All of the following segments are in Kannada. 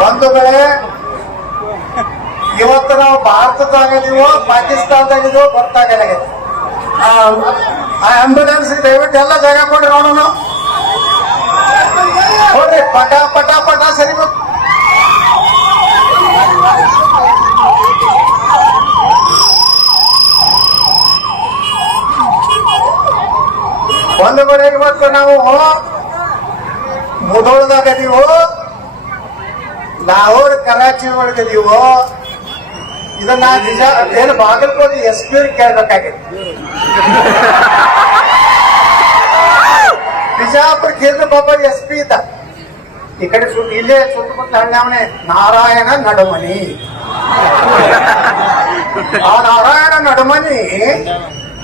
ಬಂಧುಗಳೇ, ಇವತ್ತು ನಾವು ಭಾರತದಾಗಿದೀವೋ ಪಾಕಿಸ್ತಾನದಾಗಿದೀವೋ ಗೊತ್ತಾಗಲ್ಲ. ಆ ಆಂಬ್ಯುಲೆನ್ಸ್ ದಯವಿಟ್ಟು ಎಲ್ಲ ಜಾಗ ಕೊಡಿ ನೋಡೋಣ. ನೋಡ್ರಿ, ಪಟ ಪಟ ಪಟ ಸರಿಬೇಕು. ಒಂದು ಕಡೆ ಇವತ್ತು ನಾವು ಮುಧೋಳದಾಗದೀವೋ, ಲಾಹೋರ್ ಕರಾಚಿ ಒಳಗದೀವೋ, ಇದನ್ನ ನಿಜ ಏನು ಬಾಗಲಕೋಟೆ ಎಸ್ ಪಿ ಕೇಳ್ಬೇಕಾಗಿತ್ತು. ಬಿಜಾಪುರ ಕೇಂದ್ರ ಬಾಬಾ ಎಸ್ ಪಿ ಇದ್ದ. ಈ ಕಡೆ ಇಲ್ಲೇ ಸುತ್ತಮುತ್ತ ಹಳ್ಳಿ ನಾರಾಯಣ ನಡಮನಿ. ಆ ನಾರಾಯಣ ನಡಮನಿ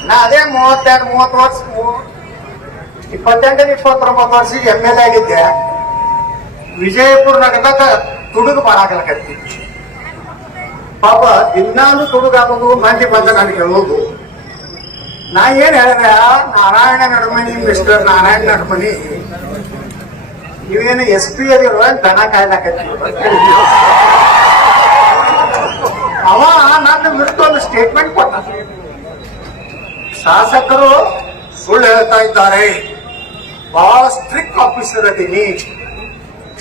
ನಾ ಅದೇ 32-30 ವರ್ಷ 28-29 ವರ್ಷಕ್ಕೆ MLA ಆಗಿದ್ದೆ. ವಿಜಯಪುರ ನಗರದ ತುಡುಗು ಬಾಳಾಗಲಕತ್ತಿ. ಪಾಪ ದಿನಾನು ತುಡುಗಾಗೋದು ಮಂದಿ ಬಂದ ನನಗೆ ಹೇಳೋದು. ನಾ ಏನ್ ಹೇಳಿದೆ, ನಾರಾಯಣ ನಡಮನಿ, ಮಿಸ್ಟರ್ ನಾರಾಯಣ ನಡಮನಿ, ನೀವೇನು SP ಅದಿರುವ ದನ ಕಾಯ್ದಾಕತ್ತಿ. ಅವ ನನ್ನ ವಿರುದ್ಧ ಒಂದು ಸ್ಟೇಟ್ಮೆಂಟ್ ಕೊಟ್ಟ. ಶಾಸಕರು ಸುಳ್ಳು ಹೇಳ್ತಾ ಇದ್ದಾರೆ, ಬಹಳ ಸ್ಟ್ರಿಕ್ಟ್ ಆಫೀಸರ್ ಅದೀನಿ.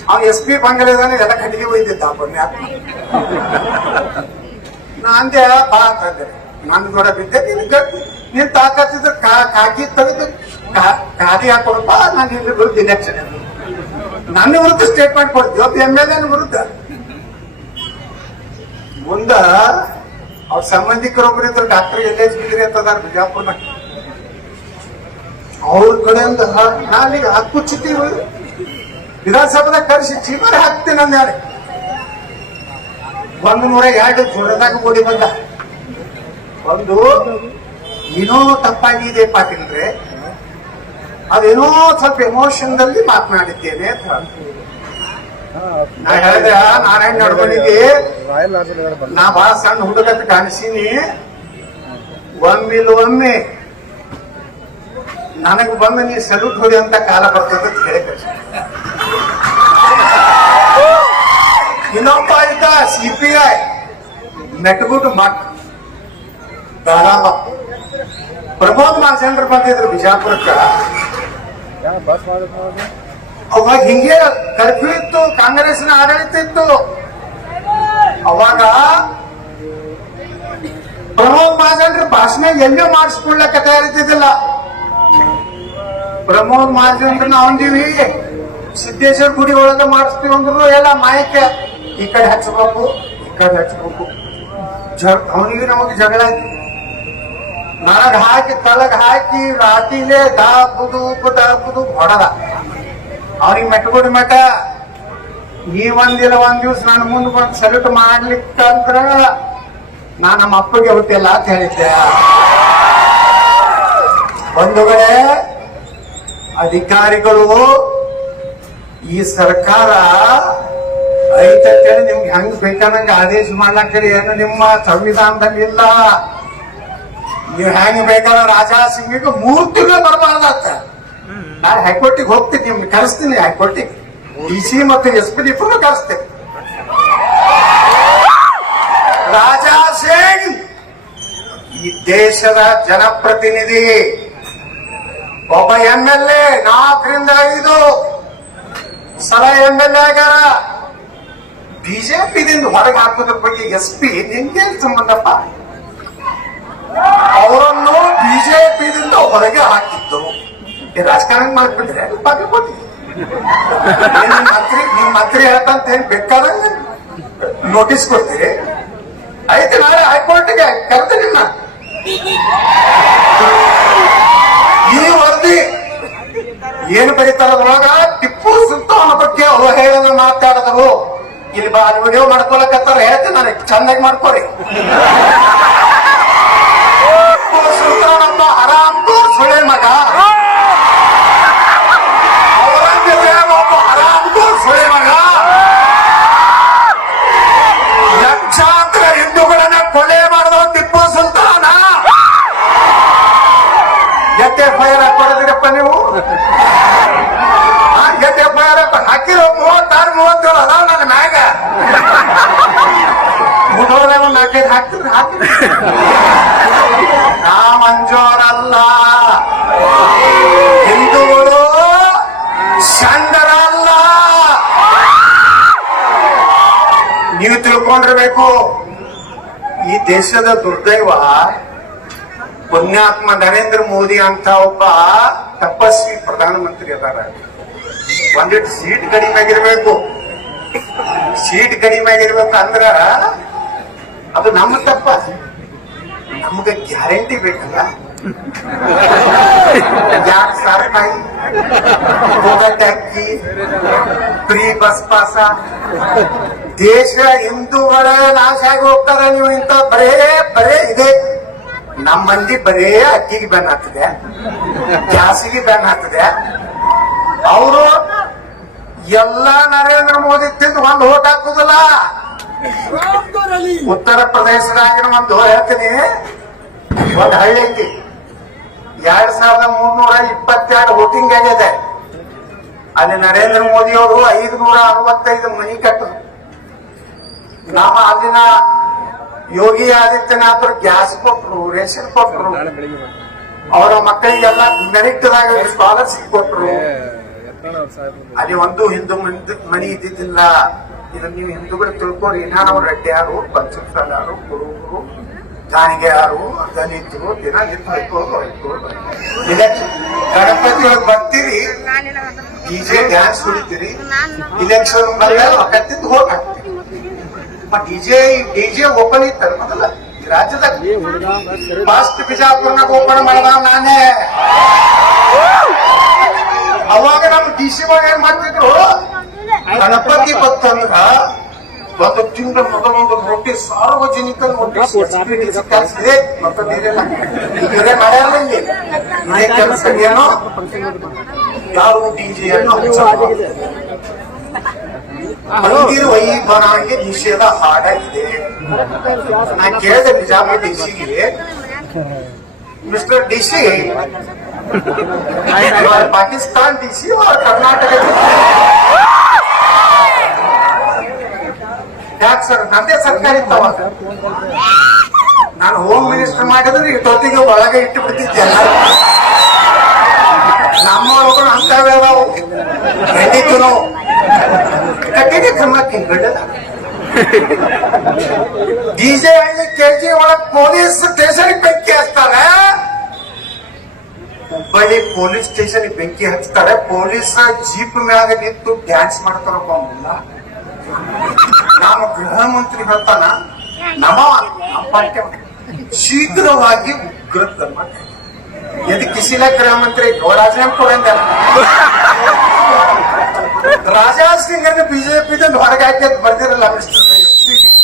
ಅವ್ನು SP ಬಂಗಲೆದಾನೆ ಎಲ್ಲ ಕಟ್ಟಿಗೆ ಒಯ್ದಿದ್ದ ಪುಣ್ಯಾತ್ಮ. ನಾಂದೆ ಬಾ ಅಂತಂದೆ. ನಾನು ಕೂಡ ಬಿದ್ದೆ. ನೀನ್ ತಾಕತ್ತಿದ್ರೆ ಕಾಕಿ ತೆಗೆದು ಖಾದಿ ಹಾಕೊಡಪ್ಪ, ನಾನು ಇಲ್ಲಿ ವಿರುದ್ಧ ಇಲೆಕ್ಷನ್ ನನ್ನ ವಿರುದ್ಧ ಸ್ಟೇಟ್ಮೆಂಟ್ ಕೊಡ್ತೀವಿ. ಒಬ್ಬ MLA ವಿರುದ್ಧ. ಮುಂದ ಅವ್ರ ಸಂಬಂಧಿಕರೊಬ್ಬರಿದ್ರು, ಡಾಕ್ಟರ್ LH ಬಿದ್ರಿ ಅಂತದಾರ ಬಿಜಾಪುರ್ನಾಗ. ಅವ್ರ ಕಡೆಯಿಂದ ನಾನೀಗ ಹಕ್ಕುಚ್ಚಿತೀವಿ ವಿಧಾನಸಭಾದಾಗ ಕರೆಸಿ ಚೀಮರೆ ಹಾಕ್ತೀನಿ ಅಂದ. 102 ಜೋರದಾಗ ಓಡಿ ಬಂದ. ಒಂದು ಏನೋ ತಪ್ಪಾಗಿದೆ ಪಾಟೀಲ್ರೆ, ಅದೇನೋ ಸ್ವಲ್ಪ ಎಮೋಷನ್ದಲ್ಲಿ ಮಾತನಾಡಿದ್ದೇನೆ ಅಂತ. ನಾ ಹೇಳಿದೆ, ನಾರಾಯಣ ನಡಮನಿಗೆ ನಾ ಬಹಳ ಸಣ್ಣ ಹುಡುಗತ್ ಕಾಣಿಸೀನಿ, ಒಮ್ಮೆ ನನಗ್ ಬಂದು ನೀ ಸಲ್ಯೂಟ್ ಹೊಡಿ ಅಂತ ಕಾಲ ಬರ್ತದೆ ಅಂತ ಹೇಳಿ ಕಳಿಸಿ. ಇನ್ನೊಬ್ಬ ಇದ್ದ CPI ಮೆಟ್ಗುಟ್ಟು ಮಠ ಧಾರಾಳ ಪ್ರಮೋದ್ ಮಾಸೇಂದ್ರ ಬಂದಿದ್ರು ಬಿಜಾಪುರಕ್ಕ. ಅವಾಗ ಹಿಂಗೆ ಕರ್ಫ್ಯೂ ಇತ್ತು, ಕಾಂಗ್ರೆಸ್ನ ಆಡಳಿತ ಇತ್ತು. ಅವಾಗ ಪ್ರಮೋದ್ ಮಾಸೇಂದ್ರ ಭಾಷಣ ಎಲ್ಲೂ ಮಾಡಿಸ್ಕೊಳ್ಳಕ್ಕೆ ತಯಾರಿದ್ದಿಲ್ಲ. ಪ್ರಮೋದ್ ಮಾಸೇಂದ್ರ ನಾವಂದೀವಿ ಸಿದ್ದೇಶ್ವರ ಗುಡಿ ಒಳಗೆ ಮಾಡಿಸ್ತೀವಿ ಅಂದ್ರು ಎಲ್ಲ ಮಾಯಕ್ಕೆ ಈ ಕಡೆ ಹಚ್ಚಬೇಕು, ಈ ಕಡೆ ಹಚ್ಚಬೇಕು. ಅವನಿಗೆ ನಮಗೆ ಜಗಳ ಆಯ್ತು. ನನಗ್ ಹಾಕಿ ತಳಗ್ ಹಾಕಿ ರಾತಿಲೇ ದಾಪುದು ಹೊಡದ. ಅವ್ರಿಗೆ ಮೆಟ್ಗುಡಿ ಮಠ ನೀವಂದಿಲ್ಲ ಒಂದ್ ದಿವ್ಸ ನಾನು ಮುಂದೆ ಬಂದು ಸಲ್ಯೂಟ್ ಮಾಡ್ಲಿಕ್ಕಂದ್ರ ನಾ ನಮ್ಮ ಅಪ್ಪಗೆ ಹುಟ್ಟಿಲ್ಲ ಅಂತ ಹೇಳಿದ್ದೆ. ಬಂಧುಗಳೇ, ಅಧಿಕಾರಿಗಳು ಈ ಸರ್ಕಾರ ಐತಂತೇಳಿ ನಿಮ್ಗೆ ಹೆಂಗ್ ಬೇಕಾದಂಗ ಆದೇಶ ಮಾಡ್ಲಾಕರಿ ಏನು ನಿಮ್ಮ ಸಂವಿಧಾನದಲ್ಲಿ ಇಲ್ಲ. ನೀವು ಹೆಂಗ್ ಬೇಕಾದ ರಾಜಾ ಸಿಂಗಿಗೆ 3 ತಿಂಗಳು ಬರಬಾರ್ದತ್ತ. ನಾನು ಹೈಕೋರ್ಟಿಗೆ ಹೋಗ್ತೀನಿ, ನಿಮ್ಗೆ ಕರೆಸ್ತೀನಿ. ಹೈಕೋರ್ಟಿಗೆ DC ಮತ್ತು SP ಇಬ್ಬರು ಕರೆಸ್ತೇನೆ. ರಾಜಾ ಸಿಂಗ್ ಈ ದೇಶದ ಜನಪ್ರತಿನಿಧಿ, ಒಬ್ಬ MLA 4ರಿಂದ 5 ಸಲ MLA ಆಗ್ಯಾರ. BJPದಿಂದ ಹೊರಗೆ ಹಾಕೋದ್ರ ಬಗ್ಗೆ SP ನಿನ್ಗೇನ್ ಸಂಬಂಧಪ್ಪ? ಅವರನ್ನು BJPದಿಂದ ಹೊರಗೆ ಹಾಕಿದ್ದು ರಾಜಕಾರಣ ಮಾಡ್ಬಿಟ್ರೆ ಬಾಗಲಕೋಟೆ ನಿಮ್ ಮಂತ್ರಿ ಹೇಳ್ತಂತ ಏನ್ ಬೇಕಾದಂಗ ನೋಟಿಸ್ ಕೊಡ್ತೀರಿ. ಆಯ್ತು, ನಾಳೆ ಹೈಕೋರ್ಟ್ಗೆ ಕರ್ತೀನಿ. ಈ ವರದಿ ಏನು ಬರೀತಾರದ್ರೊಳಗ ಟಿಪ್ಪು ಸುಲ್ತಾನ್ ಬಗ್ಗೆ ಅವಹೇಳನ ಮಾತಾಡಿದ್ರು. ಇಲ್ಲಿ ವಿಡಿಯೋ ಮಾಡ್ಕೊಳಕತ್ತಾರ, ಹೇಳ್ತೀನಿ ನನಗೆ ಚಂದಾಗಿ ಮಾಡ್ಕೊಡಿ. ಟಿಪ್ಪು ಸುಲ್ತಾನ್ ಒಬ್ಬ ಹರಾಮ್ಖೋರ್ ಸುಳೆ ಮಗ, ಔರಂಗಜೇಬ್ ಒಬ್ಬ ಹರಾಮ್ಖೋರ್ ಸುಳೆ ಮಗ. ಲಕ್ಷಾಂತರ ಹಿಂದೂಗಳನ್ನ ಕೊಲೆ ಮಾಡಿದ ಟಿಪ್ಪು ಸುಲ್ತಾನ. FIR ಕೊಡದಿರಪ್ಪ ನೀವು. FIR ಹಾಕಿರೋ 36-37 ಅದ. ಅಲ್ಲ, ಹಿಂದೂಗಳು ಷಂಡರ ಅಲ್ಲ. ನೀವು ತಿಳ್ಕೊಂಡಿರ್ಬೇಕು, ಈ ದೇಶದ ದುರ್ದೈವ ಪುಣ್ಯಾತ್ಮ ನರೇಂದ್ರ ಮೋದಿ ಅಂತ ಒಬ್ಬ ತಪಸ್ವಿ ಪ್ರಧಾನಮಂತ್ರಿ ಅದಾರ. ಒಂದಿಟ್ಟು ಸೀಟ್ ಕಡಿಮೆ ಆಗಿರ್ಬೇಕು, ಸೀಟ್ ಕಡಿಮೆ ಆಗಿರ್ಬೇಕು ಅಂದ್ರ ಅದು ನಮ್ಮ ತಪ್ಪ. ನಮ್ಗೆ ಗ್ಯಾರಂಟಿ ಬೇಕಲ್ಲ, ಯಾಕೆ ಸಾರ್ಕಾಯಿ ಅಕ್ಕಿ ಫ್ರೀ ಬಸ್ ಪಾಸ, ದೇಶ ಹಿಂದೂಗಳ ನಾಶ ಆಗಿ ಹೋಗ್ತಾರ. ನೀವು ಇಂತ ಬರೇ ಇದೆ. ನಮ್ಮ ಮಂದಿ ಬರೇ ಅಕ್ಕಿಗೆ ಬೆನ್ ಹಾಕ್ತಿದೆ, ಗ್ಯಾಸಿಗೆ ಬೆನ್ ಹಾಕ್ತಿದೆ. ಅವರು ಎಲ್ಲಾ ನರೇಂದ್ರ ಮೋದಿ ತಿಂದು ಒಂದು ಓಟ್ ಹಾಕುದಿಲ್ಲ. ಉತ್ತರ ಪ್ರದೇಶದಾಗಿನ ಒಂದು ಹೇಳ್ತೀನಿ, ಒಂದು ಹಳ್ಳಿ ಐತಿ, 2322 ವೋಟಿಂಗ್ ಆಗಿದೆ. ಅಲ್ಲಿ ನರೇಂದ್ರ ಮೋದಿ ಅವರು 565 ಮನಿ ಕಟ್ಟರು. ನಮ್ಮ ಅಲ್ಲಿನ ಯೋಗಿ ಆದಿತ್ಯನಾಥ್ ಗ್ಯಾಸ್ ಕೊಟ್ರು, ರೇಷನ್ ಕೊಟ್ರು, ಅವರ ಮಕ್ಕಳಿಗೆಲ್ಲ ಮೆರಿಟ್ದಾಗ ಸ್ಕಾಲರ್ಶಿಪ್ ಕೊಟ್ರು. ಅಲ್ಲಿ ಒಂದು ಹಿಂದೂ ಮನಿ ಇದ್ದಿದ್ದಿಲ್ಲ. ಇದನ್ನ ನೀವು ಹಿಂದೂಗಳು ತಿಳ್ಕೊರಿ. ನಾವು ರೆಡ್ಡಿಯಾರು, ಪಂಚಮಸಾಲಾರು, ಕುರುಬರು, ಗಾಣಿಗೆಯಾರು, ದಲಿತರು ದಿನ ಗಣಪತಿ ಒಳಗೆ ಬರ್ತೀರಿ, ಡಿಜೆ ಡ್ಯಾನ್ಸ್ ಹೊಡಿತೀರಿ, ಇಲೆಕ್ಷನ್ ಕತ್ತಿದ್ದು ಹೋಗಿ ಹಾಕ್ತೀರಿ. ಡಿಜೆ ಓಪನ್ ಇತ್ತ ಮೊದಲ ಈ ರಾಜ್ಯದಾಗ. ಫಸ್ಟ್ ಬಿಜಾಪುರ್ನಾಗ ಓಪನ್ ಮಾಡಿದ ನಾನೇ. ಅವಾಗ ನಮ್ ಡಿಸಿ ಒಳಗೆ ಏನ್ ಮಾಡ್ತಿದ್ರು, ಗಣಪತಿ ಬತ್ತಂದ್ರ ಒಂದು ತಿಂಗಳ ಮೊದಲೊಂದು ರೊಟ್ಟಿ ಸಾರ್ವಜನಿಕ ಕಲಿಸಿದೆ. ಮತ್ತೊಂದಿರಲ್ಲ, ಇವರೇ ಮಾಡ್ಯಾರ ಇಲ್ಲಿ ಇದೇ ಕೆಲಸ. ಏನೋ ಯಾರು ಡಿಜಿಯನ್ನು ಮಂದಿರ ವೈಭವಕ್ಕೆ ನಿಷೇಧ ಹಾಡಾಗಿದೆ. ನಾ ಕೇಳಿದೆ ಬಿಜಾಪುರ ಡಿಸಿಗೆ, ಮಿಸ್ಟರ್ ಡಿಸಿ, ಪಾಕಿಸ್ತಾನ್ ಡಿಸಿ और ಕರ್ನಾಟಕ ಯಾಕೆ ಸರ್? ನಂದೇ ಸರ್ಕಾರ ಇತ್ತವ. ನಾನು ಹೋಮ್ ಮಿನಿಸ್ಟರ್ ಮಾಡಿದ್ರೆ ಇಷ್ಟೊತ್ತಿಗೆ ಒಳಗೆ ಇಟ್ಟು ಬಿಡ್ತಿದ್ದೆ. ನಮ್ಮ ಒಬ್ಬರು ಅಂತವೇ ಖಂಡಿತು ನಾವು ಕಟ್ಟಿಗೆ ಕ್ರಮ ತಿಂಗಡಲ್ಲ. ಡಿಜೆ ಹಳ್ಳಿ ಕೆಜಿ ಒಳಗೆ ಪೊಲೀಸ್ ಸ್ಟೇಷನ್ ಬೆಂಕಿ ಹಚ್ತಾರೆ. ಹುಬ್ಬಳ್ಳಿ ಪೊಲೀಸ್ ಸ್ಟೇಷನ್ ಬೆಂಕಿ ಹಚ್ತಾರೆ. ಪೊಲೀಸ್ ಜೀಪ್ ಮ್ಯಾಗ ನಿಂತು ಡ್ಯಾನ್ಸ್ ಮಾಡ್ತಾರಪ್ಪ. ಮುಲ್ಲ ನಮ್ಮ ಗೃಹ ಮಂತ್ರಿ ಹೇಳ್ತಾನ, ನಮ್ಮ ಪಾರ್ಟಿ ಶೀಘ್ರವಾಗಿ ಉಗ್ರ ಕ್ರಮ. यदि किसी ने गृह मंत्री राजीनामा ಕೊಡಂದ ರಾಜಾ ಸಿಂಗ್ ಅನ್ನು ಬಿಜೆಪಿ ಹೊರಗೆ ಹಾಕಿ ಬರ್ದಿರಲ್ಲ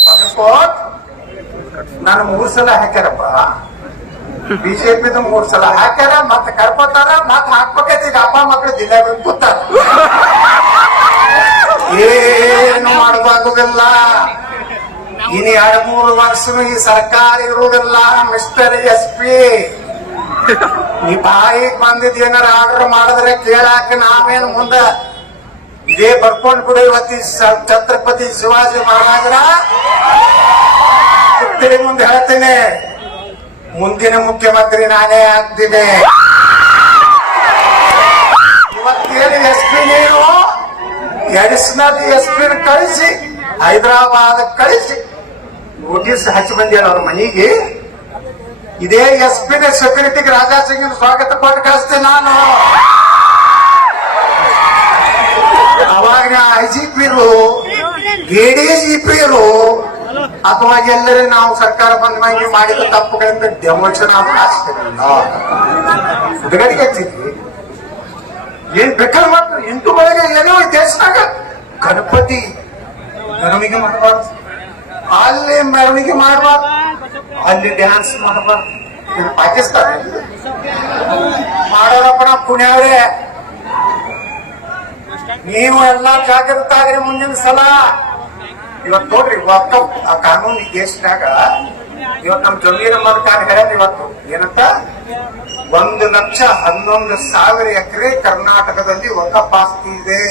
ಬಾಗಲಕೋಟ್. ನಾನು 3 ಸಲ ಹಾಕ್ಯಾರಪ್ಪ, ಬಿಜೆಪಿ 3 ಸಲ ಹಾಕ್ಯಾರ, ಮತ್ತೆ ಕರ್ಕೋತಾರ, ಮತ್ತೆ ಹಾಕ್ಬೇಕೈತಿ. ಈಗ ಅಪ್ಪ ಮಕ್ಕಳು ಜಿಲ್ಲೆ ಬಂದು ಕೂತಾರ. ಏನು ಮಾಡಬಾಗುದಿಲ್ಲ. ಇನ್ನು 2-3 ವರ್ಷನೂ ಈ ಸರ್ಕಾರ ಇರುವುದಿಲ್ಲ. ಮಿಸ್ಟರ್ SP, ಈ ಬಾಯಿಗೆ ಬಂದಿದ್ ಏನಾರ ಆರ್ಡರ್ ಮಾಡಿದ್ರೆ ಕೇಳಾಕ ನಾವೇನು ಮುಂದ ಇದೇ ಬರ್ಕೊಂಡ್ ಬಿಡು. ಇವತ್ತಿ ಛತ್ರಪತಿ ಶಿವಾಜಿ ಮಹಾರಾಜರ ಮುಂದೆ ಹೇಳ್ತೇನೆ, ಮುಂದಿನ ಮುಖ್ಯಮಂತ್ರಿ ನಾನೇ ಆಗ್ತೀನಿ. ಇವತ್ತೇನು SP ನೀನು ಅಡಿಷನಲ್ SP ಕಳಿಸಿ ಹೈದರಾಬಾದ್ ಕಳಿಸಿ ನೋಟಿಸ್ ಹಚ್ಚಿ ಬಂದಿಲ್ಲ ಅವ್ರ ಮನೆಗೆ. ಇದೇ SP ಸೆಕ್ಯೂರಿಟಿಗೆ ರಾಜಾ ಸಿಂಗ್ ಸ್ವಾಗತ ಕೊಟ್ಟು ಕಳಿಸ್ತೇನೆ ನಾನು. ಅವಾಗ IGP ADGP ಅಥವಾ ಎಲ್ಲರೂ ನಾವು ಸರ್ಕಾರ ಬಂದ ಮೇಲೆ ಮಾಡಿದ ತಪ್ಪುಗಳಿಂದ ಡೆಮೋಷನ್ ಹುಡುಗರಿಗೆ ಹಚ್ಚಿದ್ವಿ. ಏನ್ ಬೇಕಾದ್ರೆ ಮಾಡ್ತಾರೆ. ಹಿಂದೂಗಳಿಗೆ ಏನೋ ದೇಶದಾಗ ಗಣಪತಿ ಮೆರವಣಿಗೆ ಮಾಡಬಾರ್ದು, ಅಲ್ಲಿ ಮೆರವಣಿಗೆ ಮಾಡಬಾರ್ದು, ಅಲ್ಲಿ ಡ್ಯಾನ್ಸ್ ಮಾಡಬಾರ್ದು. ಇದು ಪಾಕಿಸ್ತಾನ ಮಾಡೋರಪ್ಪ. ನಾವು ಪುಣ್ಯವರೇ, ನೀವು ಎಲ್ಲಾ ಜಾಗೃತ ಆಗ್ರಿ. ಮುಂದಿನ ಸಲ ಇವತ್ತು ನೋಡ್ರಿ, ವಕ್ಫ್ ಆ ಕಾನೂನು ಈ ದೇಶದಾಗ ಇವತ್ತು ನಮ್ಮ ಜಮೀನು ಮಲ್ಕಾನ್ ಹೇಳೋದು ಇವತ್ತು ಏನಂತ 1,11,000 ಎಕರೆ ಕರ್ನಾಟಕದಲ್ಲಿ ವಕ್ಫ್ ಆಸ್ತಿ ಇದೆ.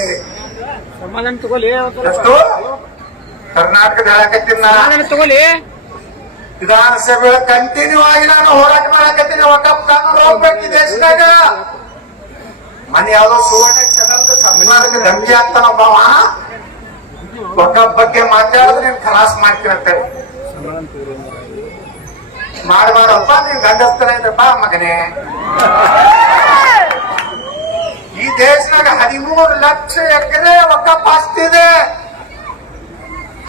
ಎಷ್ಟು ಕರ್ನಾಟಕದ ಹೇಳಕತ್ತೀನಿ ವಿಧಾನಸಭೆ ಕಂಟಿನ್ಯೂ ಆಗಿ ನಾನು ಹೋರಾಟ ಮಾಡಕತ್ತೀನಿ. ವಕಫ್ ಕಾನೂನು ಹೋಗ್ಬೇಕು ಈ ದೇಶದಾಗ. ಮನೆ ಯಾವ್ದೋ ಸುವರ್ಣ ಚಾನಲ್ ಸಂವಿಧಾನಕ್ಕೆ ಧಮಕಿ ಆಗ್ತಾನ ಒಬ್ಬವ ವಕಫ್ ಬಗ್ಗೆ ಮಾತಾಡಿದ್ರೆ ನೀನ್ ಖಲಾಸ್ ಮಾಡ್ತೀರಂತೇಳಿ. ಮಾಡಬಾರಪ್ಪ, ನೀನ್ ಗಂಡಸ್ತರ ಇದ್ದಪ್ಪ ಮಗನೇ. ಈ ದೇಶದಾಗ 13 ಲಕ್ಷ ಎಕರೆ ವಕಫ್ ಆಸ್ತಿ ಇದೆ.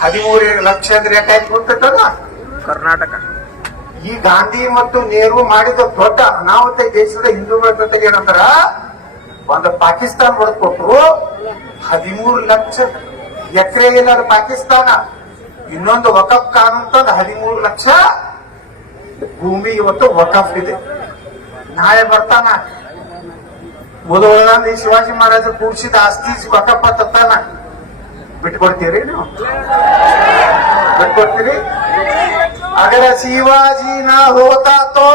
13 ಲಕ್ಷ ಅಂದ್ರೆ ಯಾಕಾಯ್ತು ಗೊತ್ತಲ್ಲ? ಕರ್ನಾಟಕ. ಈ ಗಾಂಧಿ ಮತ್ತು ನೆಹರು ಮಾಡಿದ ದೊಡ್ಡ ಅನಾಹುತ ದೇಶದ ಹಿಂದೂಗಳ ಜೊತೆಗೆ ಏನಂದ್ರ, ಒಂದು ಪಾಕಿಸ್ತಾನ ಹೊಡೆದ್ಕೊಟ್ರು 13 ಲಕ್ಷ ಎಕರೆ ಇಲ್ಲ ಪಾಕಿಸ್ತಾನ. ಇನ್ನೊಂದು ವಕಫ್ ಕಾನೂನು ತಂದು 13 ಲಕ್ಷ ಭೂಮಿ ಇವತ್ತು ವಕಫ್ ಇದೆ. ನಾಳೆ ಬರ್ತಾನ ಮುದುವಳಂದ ಈ ಶಿವಾಜಿ ಮಹಾರಾಜ ಕೂಡಿಸಿದ ಆಸ್ತಿ ವಕಫ್ ತತ್ತಾನ. ಬಿಟ್ಕೊಡ್ತೀರಿ ನೀವು? ಬಿಟ್ಕೊಡ್ತೀರಿ? अगर शिवाजी ना होता तो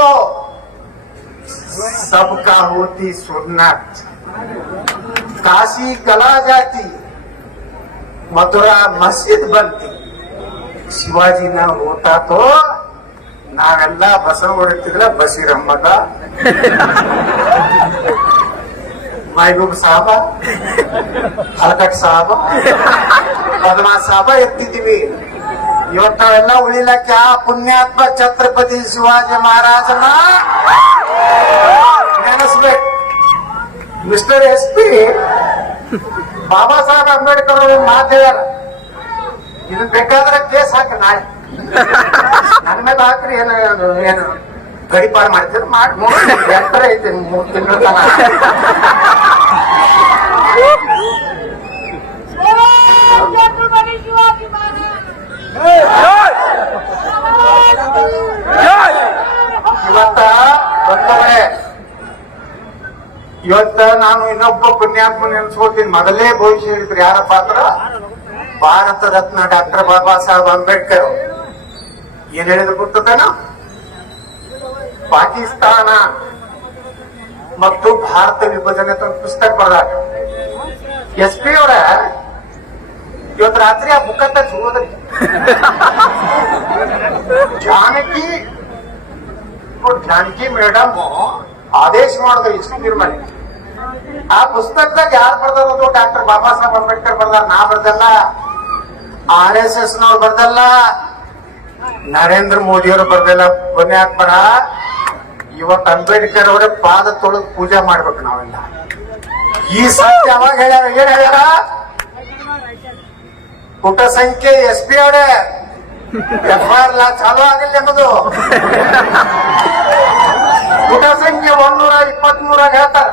सबका होती सुन्नत, काशी गला जाती, मथुरा मस्जिद बनती. शिवाजी ना होता तो ನಾವೆಲ್ಲ ಬಸವ ಹೊಡಿತಿದ್ರ ಬಸೀರಮ್ಮಗ, ಮೈಬೂಬ್ ಸಾಹಬ, ಹಲ್ಕಟ್ ಸಾಹಬ, ಬದಮಾಸ್ ಸಾಹಬ ಎತ್ತಿದ್ದೀವಿ. ಇವತ್ತು ನಾವೆಲ್ಲ ಉಳಿಲಕ್ಕ ಪುಣ್ಯಾತ್ಮ ಛತ್ರಪತಿ ಶಿವಾಜಿ ಮಹಾರಾಜನ ನೆನೆಸ್ಬೇಕು. ಮಿಸ್ಟರ್ SP ಬಾಬಾ ಸಾಹೇಬ್ ಅಂಬೇಡ್ಕರ್ ಅವರು ಮಾತು ಹೇಳ್ಯಾರ, ಇದನ್ ಬೇಕಾದ್ರೆ ಕೇಸ್ ಹಾಕಿ ನಾಳೆ ನನ್ನ ಮೇಲೆ ಹಾಕ್ರಿ. ಏನು ಗಡಿಪಾರು ಮಾಡ್ತೀರ ಮಾಡಿ ಎತ್ತರ ಐತಿ 3 ತಿಂಗಳ ತನ. ಇವತ್ತ ನಾನು ಇನ್ನೊಬ್ಬ ಪುಣ್ಯಾತ್ಮ ನೆನ್ಸ್ಕೋತೀನಿ. ಮೊದಲೇ ಭವಿಷ್ಯ ಹೇಳಿದ್ರು ಯಾರಪ್ಪ ಅಂದ್ರ ಭಾರತ ರತ್ನ ಡಾಕ್ಟರ್ ಬಾಬಾ ಸಾಹೇಬ್ ಅಂಬೇಡ್ಕರ್. ಏನ್ ಹೇಳಿದ್ರು ಗೊತ್ತೇನ? ಪಾಕಿಸ್ತಾನ ಮತ್ತು ಭಾರತ ವಿಭಜನೆ ಅಂತ ಪುಸ್ತಕ ಬರೆದಾಗ SP ಅವರ ಇವತ್ತು ರಾತ್ರಿ ಆ ಬುಕ್ಕತ್ತ ಹೋದ್ರಿ. ಜಾನಕಿ ಮೇಡಮ್ ಆದೇಶ ಮಾಡಿದ್ರು ಇಷ್ಟು ತೀರ್ಮಾನ. ಆ ಪುಸ್ತಕದಾಗ ಯಾರು ಬರ್ದಾರ? ಡಾಕ್ಟರ್ ಬಾಬಾ ಸಾಹೇಬ್ ಅಂಬೇಡ್ಕರ್ ಬರ್ದಾರ. ನಾ ಬರ್ದಲ್ಲ, RSS ನವ್ರು ಬರ್ದಲ್ಲ, ನರೇಂದ್ರ ಮೋದಿ ಅವರು ಬರ್ದಲ್ಲ. ಪುಣ್ಯಾತ್ಮರ ಇವತ್ತು ಅಂಬೇಡ್ಕರ್ ಅವರೇ ಪಾದ ತೊಳೆದು ಪೂಜೆ ಮಾಡ್ಬೇಕು ನಾವೆಲ್ಲ. ಈ ಸತ್ಯ ಯಾವಾಗ ಹೇಳ್ಯಾರ? ಏನ್ ಹೇಳ್ಯಾರ? ಪುಟ ಸಂಖ್ಯೆ SP ಅವರೇ FIR ಚಾಲು ಆಗಿಲ್ಲ ಎಂಬುದು ಪುಟ ಸಂಖ್ಯೆ 123 ಹೇಳ್ತಾರ.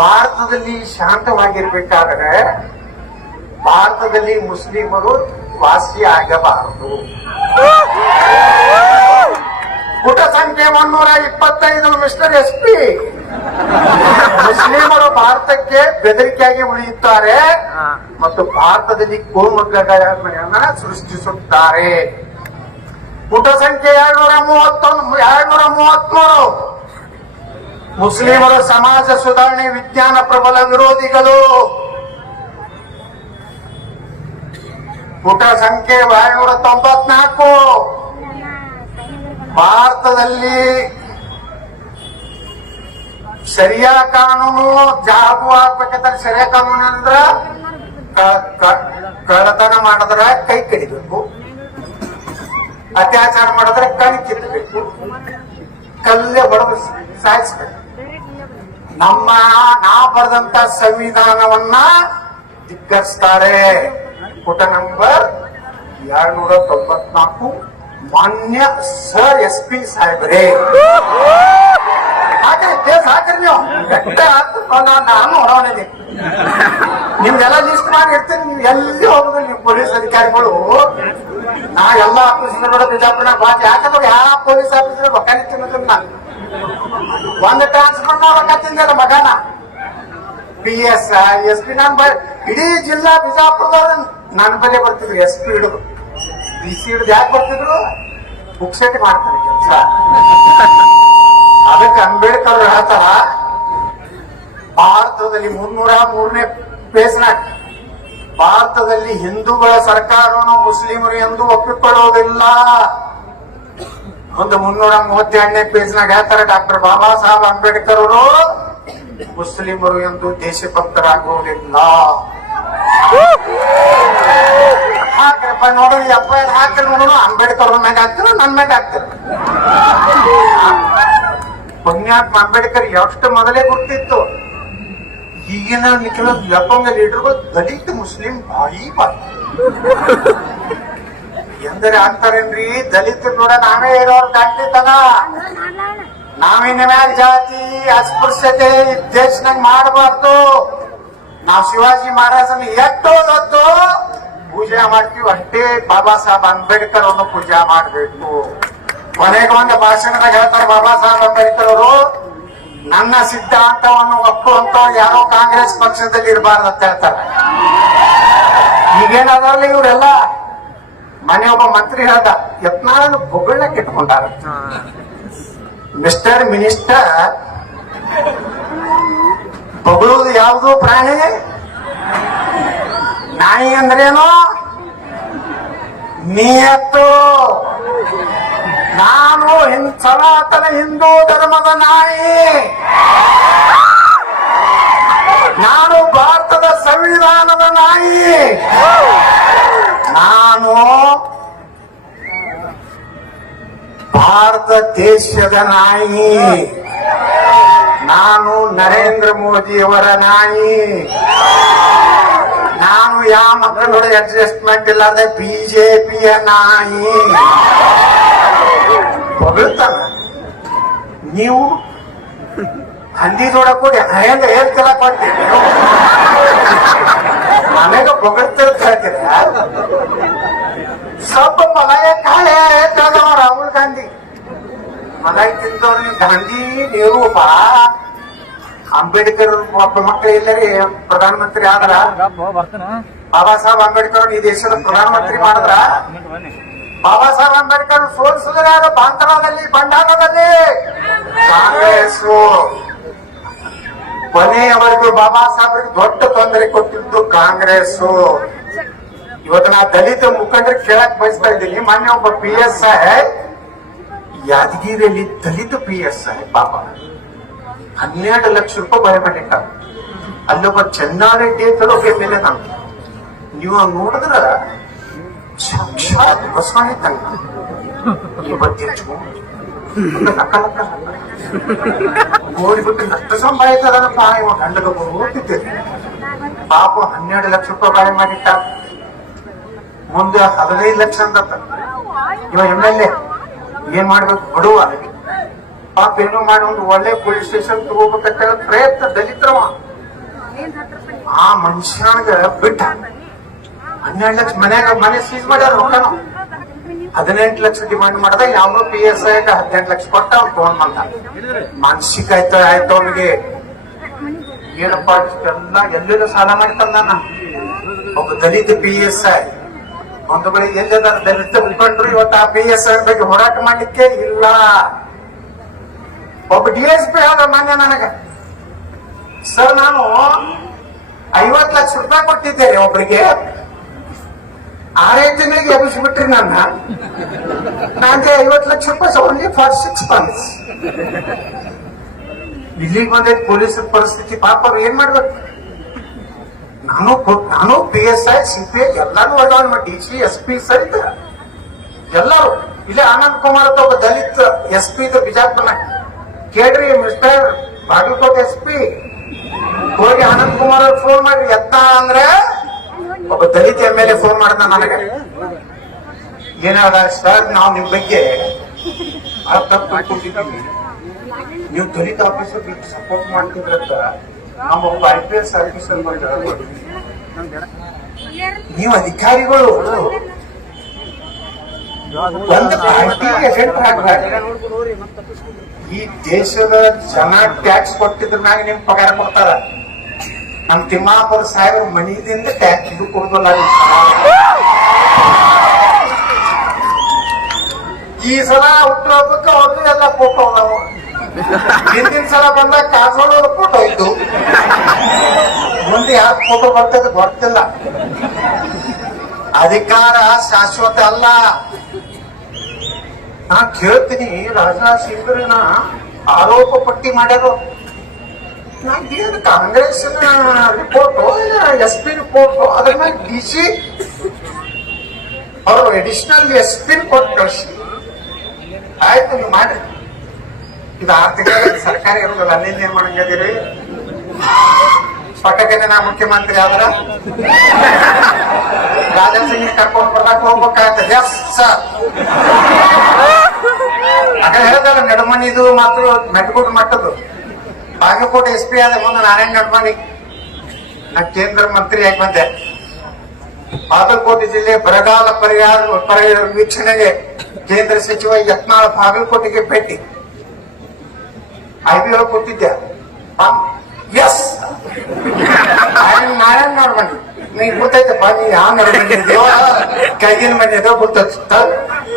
ಭಾರತದಲ್ಲಿ ಶಾಂತವಾಗಿರ್ಬೇಕಾದ್ರೆ ಭಾರತದಲ್ಲಿ ಮುಸ್ಲಿಮರು ವಾಸಿ ಆಗಬಾರದು. ಪುಟ ಸಂಖ್ಯೆ 125 ಮಿಸ್ಟರ್ SP ಮುಸ್ಲಿಮರು ಭಾರತಕ್ಕೆ ಬೆದರಿಕೆಯಾಗಿ ಉಳಿಯುತ್ತಾರೆ ಮತ್ತು ಭಾರತದಲ್ಲಿ ಕೋಮುಗಲಭೆಯನ್ನ ಸೃಷ್ಟಿಸುತ್ತಾರೆ. ಪುಟ ಸಂಖ್ಯೆ 233 ಮುಸ್ಲಿಮರು ಸಮಾಜ ಸುಧಾರಣೆ ವಿಜ್ಞಾನ ಪ್ರಬಲ ವಿರೋಧಿಗಳು. ಪುಟ ಸಂಖ್ಯೆ 294 ಭಾರತದಲ್ಲಿ ಶರಿಯಾ ಕಾನೂನು ಜಾಗು ಆಗ್ಬೇಕಂದ್ರೆ ಶರಿಯಾ ಕಾನೂನು ಅಂದ್ರ ಕಳ್ಳತನ ಮಾಡಿದ್ರೆ ಕೈ ಕಡಿಬೇಕು, ಅತ್ಯಾಚಾರ ಮಾಡಿದ್ರೆ ಕಣ್ ಕಿತ್ತಬೇಕು, ಕಲ್ಲೇ ಹೊಡೆದು ಸಾಯಿಸ್ಬೇಕು. ನಮ್ಮ ನಾ ಬರೆದಂತ ಸಂವಿಧಾನವನ್ನ ಧಿಕ್ಕರಿಸ್ತಾರೆ. ಪುಟ ನಂಬರ್ 294 ಮಾನ್ಯ ಸರ್ SP ಸಾಹೇಬ್ರೇ ಹಾಕ್ರಿ, ಕೇಸ್ ಹಾಕ್ರಿ. ನೀವು ನಾನು ಹೊರವಣಿದೆ ನಿಮ್ದೆಲ್ಲ ಲಿಸ್ಟ್ ಮಾಡಿ ಇರ್ತೀನಿ. ನೀವು ಎಲ್ಲಿ ಹೋಗುದಿಲ್ಲ. ನೀವು ಪೊಲೀಸ್ ಅಧಿಕಾರಿಗಳು ನಾ ಎಲ್ಲ ಆಫೀಸರ್ ಬಿಜಾಪುರ ಬಾಜ್ ಯಾಕಂದ್ರೆ ಯಾವ ಪೊಲೀಸ್ ಆಫೀಸರ್ ರೊಕ್ಕ ತಿನ್ನೋದಿಲ್ಲ. ಒಂದು ಟ್ರಾನ್ಸ್ಫರ್ ರೊಕ್ಕ ತಿಂದ ಮಗನ PS SP ನಾನ್ ಇಡೀ ಜಿಲ್ಲಾ ಬಿಜಾಪುರದವ್ರು ನನ್ನ ಬಲೆ ಬರ್ತಿದ್ರು. SP ಹಿಡಿದು DC ಹಿಡಿದು ಯಾಕೆ ಬರ್ತಿದ್ರು? ಬುಕ್ಸೆಟ್ ಮಾಡ್ತಾರೆ ಕೆಲಸ. ಅದಕ್ಕೆ ಅಂಬೇಡ್ಕರ್ ಹೇಳ್ತಾರ, ಭಾರತದಲ್ಲಿ 303ನೇ ಪೇಜ್ನಾಗ ಭಾರತದಲ್ಲಿ ಹಿಂದೂಗಳ ಸರ್ಕಾರವನ್ನು ಮುಸ್ಲಿಮರು ಎಂದು ಒಪ್ಪಿಕೊಳ್ಳುವುದಿಲ್ಲ. ಒಂದು 332ನೇ ಪೇಜ್ನಾಗ ಹೇಳ್ತಾರೆ, ಡಾಕ್ಟರ್ ಬಾಬಾ ಸಾಹೇಬ್ ಅಂಬೇಡ್ಕರ್ ಅವರು ಮುಸ್ಲಿಮರು ಎಂದು ದೇಶಭಕ್ತರಾಗುವುದಿಲ್ಲ. ಹಾಕ್ರಪ್ಪ ನೋಡು, FIR ಹಾಕಿ ನೋಡು, ಅಂಬೇಡ್ಕರ್ ಮ್ಯಾಗ ಹಾಕ್ತಾರ, ನನ್ ಮ್ಯಾಗ ಹಾಕ್ತಾರ. ಪುಣ್ಯಾತ್ಮ ಅಂಬೇಡ್ಕರ್ ಎಷ್ಟು ಮೊದಲೇ ಗೊತ್ತಿತ್ತು. ಈಗಿನ ಕೆಲವು ಲಪಂಗ ಲೀಡರ್ಗಳು ದಲಿತ ಮುಸ್ಲಿಂ ಭಾರಿ ಎಂದರೆ ಆಗ್ತಾರೇನ್ರಿ? ದಲಿತರು ನೋಡ ನಾವೇ ಇರೋರು ದಾಟ್ಲಿತನ, ನಾವಿನ ಮ್ಯಾಗ ಜಾತಿ ಅಸ್ಪೃಶ್ಯತೆ ದೇಶನಾಗ ಮಾಡಬಾರ್ದು. ನಾವು ಶಿವಾಜಿ ಮಹಾರಾಜನ ಎಷ್ಟೋದತ್ತು ಪೂಜೆ ಮಾಡ್ತೀವಿ ಅಷ್ಟೇ, ಬಾಬಾ ಸಾಹೇಬ್ ಅಂಬೇಡ್ಕರ್ ಅನ್ನು ಪೂಜೆ ಮಾಡ್ಬೇಕು. ಕೊನೆಗೆ ಒಂದು ಭಾಷಣದಾಗ ಹೇಳ್ತಾರೆ ಬಾಬಾ ಸಾಹೇಬ್ ಅಂಬೇಡ್ಕರ್ ಅವರು, ನನ್ನ ಸಿದ್ಧಾಂತವನ್ನು ಒಪ್ಪುವಂತ ಯಾರೋ ಕಾಂಗ್ರೆಸ್ ಪಕ್ಷದಲ್ಲಿ ಇರಬಾರ್ದು ಅಂತ ಹೇಳ್ತಾರೆ. ಈಗೇನಾದ್ರಲ್ಲ ಇವರೆಲ್ಲ ಮನೆ ಒಬ್ಬ ಮಂತ್ರಿ ಹೇಳ್ದ, ಯತ್ನಾಳನ್ನು ಬೊಗಳಕ್ಕೆ ಇಟ್ಕೊಂಡಾರ. ಮಿಸ್ಟರ್ ಮಿನಿಸ್ಟರ್, ಬೊಗಳುವುದು ಯಾವುದು ಪ್ರಾಣಿ? ನಾಯಿ ಅಂದ್ರೇನು? ನಿಯತ್ತು. ನಾನು ಸನಾತನ ಹಿಂದೂ ಧರ್ಮದ ನಾಯಿ, ನಾನು ಭಾರತದ ಸಂವಿಧಾನದ ನಾಯಿ, ನಾನು ಭಾರತ ದೇಶದ ನಾಯಿ, ನಾನು ನರೇಂದ್ರ ಮೋದಿಯವರ ನಾಯಿ, ನಾನು ಯಾವ ಮಕ್ಕಳ ಅಡ್ಜಸ್ಟ್ಮೆಂಟ್ ಇಲ್ಲದೆ ಬಿಜೆಪಿಯ ನಾಯಿ. ಹೊಗಳ್ತಾನ. ನೀವು ಹಂದಿ ನೋಡಕ್ ಹೋಗಿ ಹೆಂಗ ಹೇಳ್ತಿಲ್ಲ ಕೊಡ್ತೀರಿ, ನನಗ ಹೊಗಳ್ತಿರ್ತ ಹೇಳ್ತೀರ. ಸ್ವಲ್ಪ ಮಲಯ ಕಾಳೆ ಹೇಳ್ತಾವ ರಾಹುಲ್ ಗಾಂಧಿ. ಮಲೈ ತಿಂದವ್ರು ಗಾಂಧಿ ನೆಹರು ಬಾ ಅಂಬೇಡ್ಕರ್ ಒಬ್ಬ ಮಕ್ಕಳು ಎಲ್ಲರಿ ಪ್ರಧಾನಮಂತ್ರಿ ಆದ್ರ, ಬಾಬಾ ಸಾಹೇಬ್ ಅಂಬೇಡ್ಕರ್ ಈ ದೇಶದ ಪ್ರಧಾನಮಂತ್ರಿ ಮಾಡಿದ್ರ. ಬಾಬಾ ಸಾಹೇಬ್ ಅಂಬೇಡ್ಕರ್ ಸೋಲಿಸಿದ್ರೆ ಬಾಂತರದಲ್ಲಿ ಭಂಡಾರದಲ್ಲಿ ಕಾಂಗ್ರೆಸ್. ಕೊನೆಯವರೆಗೂ ಬಾಬಾ ಸಾಹೇಬ್ರಿಗೆ ದೊಡ್ಡ ತೊಂದರೆ ಕೊಟ್ಟಿದ್ದು ಕಾಂಗ್ರೆಸ್. ಇವತ್ತು ನಾ ದಲಿತ ಮುಖಂಡರಿಗೆ ಕೇಳಕ್ ಬಯಸ್ತಾ ಇದ್ದೀನಿ. ಮೊನ್ನೆ ಒಬ್ಬ PSI ಯಾದಗಿರಿಯಲ್ಲಿ ದಲಿತ PSI ಪಾಪ 12 ಲಕ್ಷ ರೂಪಾಯಿ ಬರೆ ಮಾಡಿಟ್ಟ. ಅಲ್ಲೊಬ್ಬ ಚೆನ್ನಾರೆಡ್ಡಿ ಅಂತ ಒಬ್ಬ ಮೇಲೆ ನಮ್ಗೆ ನೀವು ನೋಡಿದ್ರ ಸಾಕ್ಷಾತ್ ಬಸವಣ್ಣ ತಂಗ ಈ ಬಗ್ಗೆ ಓಡಿಬಿಟ್ಟು ನಷ್ಟ ಸಂಭಾಯಿಸದನಪ್ಪ. ಇವ ಗಂಡಗ ಓದ್ತಿದ್ದೇನೆ ಪಾಪ 12 ಲಕ್ಷ ರೂಪಾಯಿ ಬಾಳೆ ಮಾಡಿಟ್ಟ. ಮುಂದೆ 15 ಲಕ್ಷ ಅಂತ ಇವ MLA ಏನ್ ಮಾಡ್ಬೇಕು? ಬಡುವ ಪಾಪ ಏನೋ ಮಾಡಿ ಒಂದು ಒಳ್ಳೆ ಪೊಲೀಸ್ ಸ್ಟೇಷನ್ ತಗೋಬೇಕಂತ ಪ್ರಯತ್ನ ದಲಿತರವ. ಆ ಮನುಷ್ಯನಾಗ ಬಿಟ್ಟ 12 ಲಕ್ಷ ಮನೆ ಸೀಸ್ ಮಾಡ್ಯಾರ. ರೊಕ್ಕನು 18 ಲಕ್ಷ ಡಿಮಾಂಡ್ ಮಾಡದ. ಯಾವನೋ PSI 18 ಲಕ್ಷ ಕೊಟ್ಟ ಅವ್ನು ಫೋನ್ ಬಂದ. ಮಾನಸಿಕ ಆಯ್ತು ಅವನಿಗೆ. ಏನಪ್ಪಾ ಇಷ್ಟೆಲ್ಲ ಎಲ್ಲೆಲ್ಲ ಸಾಲ ಮಾಡಿ ತಂದಾನ. ಒಬ್ಬ ದಲಿತ PSI ಒಂದು ಬಳಿ ಎಲ್ಲೆಲ್ಲ ದಲಿತ ಮುಖಂಡರು ಇವತ್ತು ಆ PSI ಬಗ್ಗೆ ಹೋರಾಟ ಮಾಡ್ಲಿಕ್ಕೆ ಇಲ್ಲ. ಒಬ್ಬ DSP ಆದ ಮಾನ್ಯ ನನಗ, ಸರ್ ನಾನು 50 ಲಕ್ಷ ರೂಪಾಯಿ ಕೊಟ್ಟಿದ್ದೇನೆ ಒಬ್ಬರಿಗೆ, 6 ತಿಂಗಳಿಗೆ ಎಬ್ಬಿಸ್ಬಿಟ್ರಿ ನನ್ನ. ನನಗೆ 50 ಲಕ್ಷ ರೂಪಾಯಿ ಓನ್ಲಿ ಫಾರ್ 6 months. ಇಲ್ಲಿಗೆ ಬಂದೈತಿ ಪೊಲೀಸರ ಪರಿಸ್ಥಿತಿ. ಪಾಪ ಅವ್ರು ಏನ್ ಮಾಡ್ಬೇಕು? ನಾನು PSI CPI ಎಲ್ಲಾನು ವರ್ಗಾವಣೆ ಮಾಡಿ DC SP ಸಹಿತ ಎಲ್ಲರೂ. ಇಲ್ಲಿ ಆನಂದ್ ಕುಮಾರ್ ಅಂತ ಒಬ್ಬ ದಲಿತ SP ಬಿಜಾಪುರ ಕೇಳ್ರಿ, ಮಿಸ್ಟರ್ ಬಾಗಲಕೋಟೆ SP ಹೋಗಿ ಆನಂದ್ ಕುಮಾರ್ ಅವ್ರು ಫೋನ್ ಮಾಡಿ ಎತ್ತ ಅಂದ್ರೆ ಒಬ್ಬ ದಲಿತ MLA ಫೋನ್ ಮಾಡ್ದ ನನಗೆ. ಏನಾದ ಸರ್, ನಾವು ನಿಮ್ ಬಗ್ಗೆ ತಪ್ಪು ತಿಳ್ಕೊಂಡಿದ್ದೀವಿ, ನೀವು ದಲಿತ ಆಫೀಸರ್ ಸಪೋರ್ಟ್ ಮಾಡ್ತಿದ್ರಂತ ನಮ್ಮ ಒಬ್ಬ IPS ಆಫೀಸರ್ ನೀವು ಅಧಿಕಾರಿಗಳು ಒಂದು ಪಾರ್ಟಿ ಏಜೆಂಟ್ ಆಗ್ಬೇಕು. ಈ ದೇಶದ ಜನ ಟ್ಯಾಕ್ಸ್ ಕೊಟ್ಟಿದ್ರ ಮ್ಯಾಗ ನಿಮ್ ಪಗಾರ ಕೊಡ್ತಾರ. ನಮ್ ತಿಮ್ಮಾಪುರ ಸಾಹೇಬ್ರ ಮನಿದಿಂದ ಟ್ಯಾಕ್ಸ್ ಇದು ಕೊಡೋಲ್ಲ. ಈ ಸಲ ಹುಟ್ಟುಹಬ್ಬಕ್ಕೆ ಅವ್ರದ್ದು ಎಲ್ಲ ಫೋಟೋ ನಾವು ಹಿಂದಿನ ಸಲ ಬಂದಾಗ ಕಾಸೋಳ ಫೋಟೋ ಇತ್ತು, ಮುಂದೆ ಯಾರ ಫೋಟೋ ಬರ್ತದ ಗೊತ್ತಿಲ್ಲ. ಅಧಿಕಾರ ಶಾಶ್ವತ ಅಲ್ಲ. ನಾ ಕೇಳ್ತೀನಿ, ರಾಜಾ ಸಿಂಗ್ರನ ಆರೋಪ ಪಟ್ಟಿ ಮಾಡ್ಯಾರು. ಏನು ಕಾಂಗ್ರೆಸ್ ರಿಪೋರ್ಟು SP ರಿಪೋರ್ಟು ಅದ್ರ ಮೇಲೆ DC ಅವರು ಅಡಿಷನಲ್ SP ಕೊಟ್ಟು ಕಳಿಸಿ ಆಯ್ತು ನೀವು ಮಾಡ್ರಿ. ಇದು 6 ತಿಂಗಳ ಸರ್ಕಾರ ಇರೋದಿಲ್ಲ, ಅಲ್ಲಿಂದ ಏನ್ ಮಾಡಂಗದಿರಿ? ಪಕ್ಕಕ್ಕೆ ನಾ ಮುಖ್ಯಮಂತ್ರಿ ಆದ್ರ ರಾಜಾ ಸಿಂಗ್ ಕರ್ಕೊಂಡು ಬರ್ಲಾಕ್ ಹೋಗ್ಬೇಕಾಗ್ತದೆ. ಎಸ್ ಸರ್, ಆಗ ಹೇಳ್ತಾರ ನಡುಮನಿದು ಮಾತ್ರ ಮೆಟ್ಗುಡ್ ಮಟ್ಟದ್ದು. ಬಾಗಲಕೋಟೆ SP ಆದ ಮುಂದೆ ನಾರಾಯಣ ನಡ್ಮನಿ ನಾ ಕೇಂದ್ರ ಮಂತ್ರಿ ಆಗಿ ಬಂದೆ. ಬಾಗಲಕೋಟೆ ಜಿಲ್ಲೆ ಬರಗಾಲ ಪರಿಹಾರ ವೀಕ್ಷಣೆಗೆ ಕೇಂದ್ರ ಸಚಿವ ಯತ್ನಾಳ್ ಬಾಗಲಕೋಟೆಗೆ ಭೇಟಿ. IBO ಕೊಟ್ಟಿದ್ದೆ. ಎಸ್ ನಾರಾಯಣ ನಡ್ಮನಿ ನೀನ್ ಗೊತ್ತೈತಪ್ಪ, ನೀ ಯಾವ ನಡ್ಮನಿ ದೇವ ಕೈಗಿನ ಮನೆ ಅದ ಗೊತ್ತ.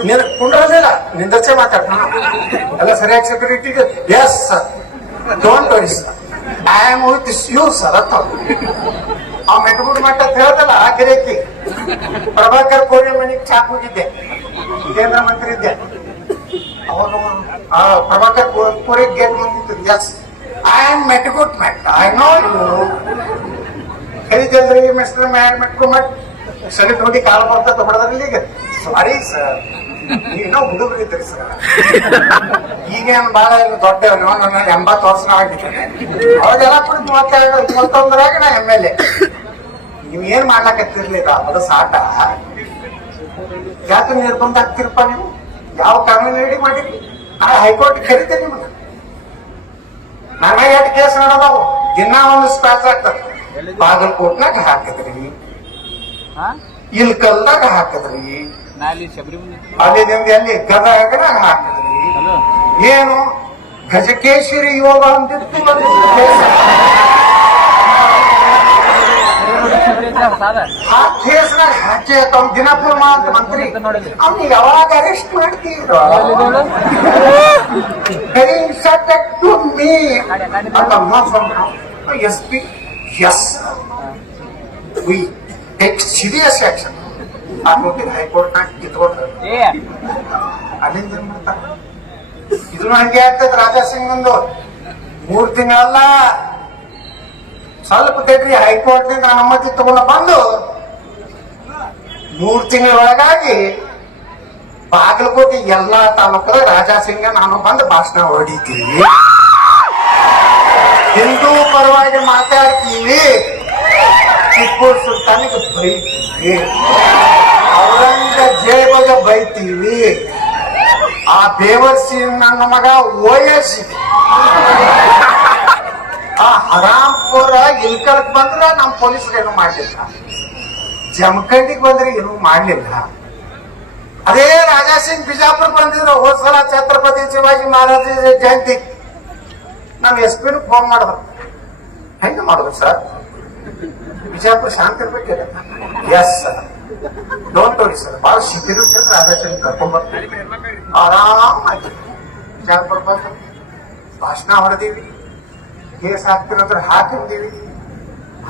ನೀನ್ ಕುಂಡ್ರದಿಲ್ಲ, ನಿಂದರ್ಸೆ ಮಾತಾಡ ಎಲ್ಲ ಸರಿಯಾಗಿ security. Yes don't worry sir, I am with you sir ಅಂತ ಆ ಮೆಟ್ಗುಡ್ ಮಟ್ಟ ಅಂತ ಹೇಳ್ದಲ್ಲ ಆ ಗಿರೇಕಿ ಪ್ರಭಾಕರ್ ಕೋರಿ ಮನೆಗೆ ಚಾಕ್ ಹೋಗಿದ್ದೆ, ಕೇಂದ್ರ ಮಂತ್ರಿ ಇದ್ದೆ. ಅವಾಗ ಪ್ರಭಾಕರ್ ಕೋರಿ ಗೇಟ್ ಬಂದಿತ್ತು. Yes I am Metgudmath, I know you ಕರೀತಲ್ರಿ ಮಿಸ್ಟರ್ ಮೆಟ್ಗು ಮಟ್. ಸರಿ ನೋಡಿ ಕಾಲು ಬರ್ತಾ ತಗೊಳದ್ರಲ್ಲಿ ಈಗ ಸಾರಿ ಸರ್, ನೀನೋ ಹುಡುಗರಿದ್ರಿ ಸರ್. ಈಗೇನು ಬಹಳ ದೊಡ್ಡ 80 ವರ್ಷ ಆಗಿದ್ದೇನೆ. ಅವಾಗೆಲ್ಲ ಕುಡಿದು 21ರಾಗ ನಾ MLA. ನೀವ್ ಏನ್ ಮಾಡ್ಲಾಕತ್ತಿರ್ಲಿಲ್ಲ, ಅದು ಸಾಟ. ಯಾಕೆ ನಿರ್ಬಂಧ ಆಗ್ತಿರಪ್ಪ ನೀವು? ಯಾವ ಕಾನೂನು ರೆಡಿ ಮಾಡಿರಿ? ಹೈಕೋರ್ಟ್ ಕರೀತೇನೆ ನಿಮ್ಗೆ. ನನ್ನ 8 ಕೇಸ್ ನೋಡೋದಾವು, ದಿನ ಒಂದು ಸ್ಕ್ರಾಚ್ ಆಗ್ತದೆ. ಬಾಗಲಕೋಟ್ನಾಗ ಹಾಕಿದ್ರಿ, ಇಲ್ಕಲ್ದಾಗ ಹಾಕಿದ್ರಿ, ಅಲ್ಲಿ ನಿಮ್ಗೆ ಎಲ್ಲಿ ಗದಗನಾಗ ಹಾಕಿದ್ರಿ. ಏನು ಗಜಕೇಶ್ವರಿ ಯೋಗ ಅಂತಿತ್ತು ಆ ಕೇಸ್ನಾಗ ಹಾಕಿ ತಮ್ಮ ದಿನಪುರ ಮಂತ್ರಿ ಅವ್ನಿಗೆ ಯಾವಾಗ ಅರೆಸ್ಟ್ ಮಾಡ್ತೀರ? SP yes we take serious action. ಹೈಕೋರ್ಟ್ನಾಗ ಕಿತ್ಕೊಂಡು ಅಲ್ಲಿಂದ ಏನ್ ಮಾಡ್ತಾರ? ಇದನ್ನು ಹಂಗೆ ಆಗ್ತದೆ. ರಾಜಾ ಸಿಂಗ್ ಒಂದು 3 ತಿಂಗಳಲ್ಲ, ಸ್ವಲ್ಪ ತಡ್ರಿ. ಹೈಕೋರ್ಟ್ ನಿಂದ ಅನುಮತಿ ತಗೊಂಡು ಬಂದು 3 ತಿಂಗಳ ಒಳಗಾಗಿ ಬಾಗಲಕೋಟೆ ಎಲ್ಲಾ ತಾಲೂಕದ ರಾಜಾ ಸಿಂಗ್ ನಾನು ಬಂದು ಭಾಷಣ ಹೊಡಿತೀವಿ, ಹಿಂದೂ ಪರವಾಗಿ ಮಾತಾಡ್ತೀವಿ, ಟಿಪ್ಪು ಸುಲ್ತಾನಿಗೆ ಬೈತೀವಿ, ಔರಂಗಜೇಬಗೆ ಬೈತೀವಿ, ಆ ಬೇವರ್ಸಿ ನನ್ನ ಮಗ ಓಯಸಿದೆ, ಆ ಹರಾಂಪುರ ಇಲ್ಕಲ್ಕ್ ಬಂದ್ರ ನಮ್ ಪೊಲೀಸರು ಏನು ಮಾಡ್ಲಿಲ್ಲ, ಜಮಖಂಡಿಗೆ ಬಂದ್ರೆ ಏನು ಮಾಡ್ಲಿಲ್ಲ. ಅದೇ ರಾಜಾ ಸಿಂಗ್ ಬಿಜಾಪುರ ಬಂದಿದ್ರು ಹೋದ್ ಸಲ ಛತ್ರಪತಿ ಶಿವಾಜಿ ಮಹಾರಾಜ ಜಯಂತಿ. ನಾವ್ SP ಫೋನ್ ಮಾಡಿದ್ರು, ಹೆಂಗ ಮಾಡಿದ್ರು ಸರ್? ಬಿಜಾಪುರ ಶಾಂತಿ ಇರ್ಬೇಕಿಲ್ಲ. Yes sir, don't worry sir, ಬಹಳ ಶಿಬಿರುತ್ತೆ ರಾಜಾ ಸಿಂಗ್ ಕರ್ಕೊಂಡ್ ಬರ್ತೀವಿ, ಆರಾಮಾಗಿ ಬಿಜಾಪುರ ಬಂದು ಭಾಷಣ ಹೊಡೆದೀವಿ. ಕೇಸ್ ಹಾಕ್ತಿರಂದ್ರೆ ಹಾಕಿರ್ತೀವಿ,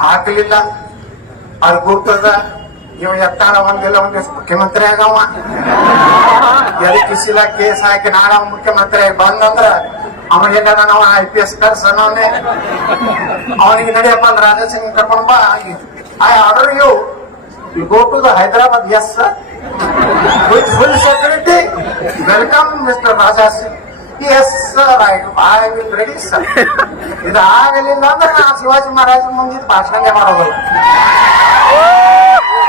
ಹಾಕಲಿಲ್ಲ ಅದು ಗೊತ್ತದ. ಇವ ಎತ್ತಾಳ ಒಂದಿಲ್ಲ ಒಂದಿಷ್ಟು ಮುಖ್ಯಮಂತ್ರಿ ಆಗವ, ಎದಕ್ಕಿಸಿಲ್ಲ ಕೇಸ್ ಹಾಕಿ ನಾಳೆ ಮುಖ್ಯಮಂತ್ರಿ ಆಗಿ ಬಂದಂದ್ರ ಅವನಿಗೆ ನಾವು IPS ಕರ್ಸನವನೇ, ಅವನಿಗೆ ನಡಿಯಪ್ಪ ಅಂದ್ರೆ ರಾಜಾ ಸಿಂಗ್ ಕರ್ಕೊಂಡ್ ಬಾ, I order you go to the Hyderabad. Yes sir, with full security, welcome mister Raja Singh. Yes sir, I will ready sir. ಇದು ಆಗಲಿಲ್ಲ ಅಂದ್ರೆ ನಾ ಶಿವಾಜಿ ಮಹಾರಾಜ ಮುಂದಿದ್ದು ಭಾಷಣ ಮಾಡೋದಿಲ್ಲ.